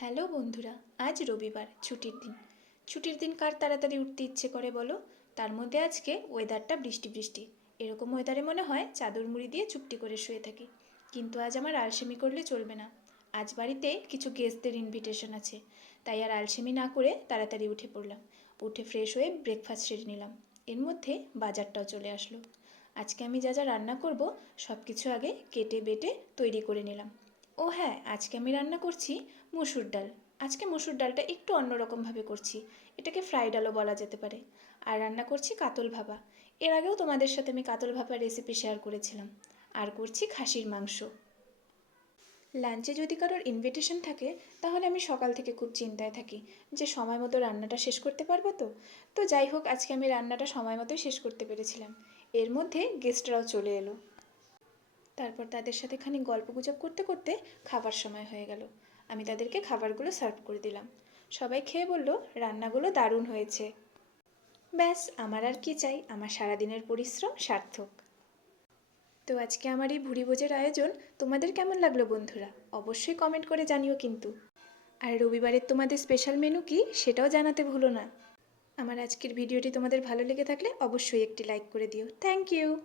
Hello বন্ধুরা, আজ রবিবার, ছুটির দিন। ছুটির দিন কার তাড়াতাড়ি উঠতে ইচ্ছে করে বলো? তার মধ্যে আজকে ওয়েদারটা বৃষ্টি বৃষ্টি। এরকম ওয়েদারে মনে হয় চাদর মুড়ি দিয়ে চুপটি করে শুয়ে থাকি। কিন্তু আজ আমার আলসেমি করলে চলবে না। আজ বাড়িতে কিছু গেস্টদের ইনভিটেশন আছে, তাই আর আলসেমি না করে তাড়াতাড়ি উঠে পড়লাম। উঠে ফ্রেশ হয়ে ব্রেকফাস্ট সেরে নিলাম। এর মধ্যে বাজারটাও চলে আসলো। আজকে আমি যা যা রান্না করব সব কিছু আগে কেটে বেটে তৈরি করে নিলাম। ও হ্যাঁ, আজকে আমি রান্না করছি মসুর ডাল। আজকে মসুর ডালটা একটু অন্যরকমভাবে করছি। এটাকে ফ্রাই ডালও বলা যেতে পারে। আর রান্না করছি কাতল ভাপা। এর আগেও তোমাদের সাথে আমি কাতল ভাপার রেসিপি শেয়ার করেছিলাম। আর করছি খাসির মাংস। লাঞ্চে যদি কারোর ইনভিটেশন থাকে তাহলে আমি সকাল থেকে খুব চিন্তায় থাকি যে সময় মতো রান্নাটা শেষ করতে পারবো তো। তো যাই হোক, আজকে আমি রান্নাটা সময় মতোই শেষ করতে পেরেছিলাম। এর মধ্যে গেস্টরাও চলে এলো। তারপর তাদের সাথে খানিক গল্পগুজব করতে করতে খাবার সময় হয়ে গেল। আমি তাদেরকে খাবারগুলো সার্ভ করে দিলাম। সবাই খেয়ে বলল রান্নাগুলো দারুণ হয়েছে। ব্যাস, আমার আর কি চাই, আমার সারাদিনের পরিশ্রম সার্থক। তো আজকে আমার এই ভুরিভোজের আয়োজন তোমাদের কেমন লাগলো বন্ধুরা? অবশ্যই কমেন্ট করে জানিও কিন্তু। আর রবিবারের তোমাদের স্পেশাল মেনু কি সেটাও জানাতে ভুলো না। আমার আজকের ভিডিওটি তোমাদের ভালো লেগে থাকলে অবশ্যই একটি লাইক করে দিও। Thank you.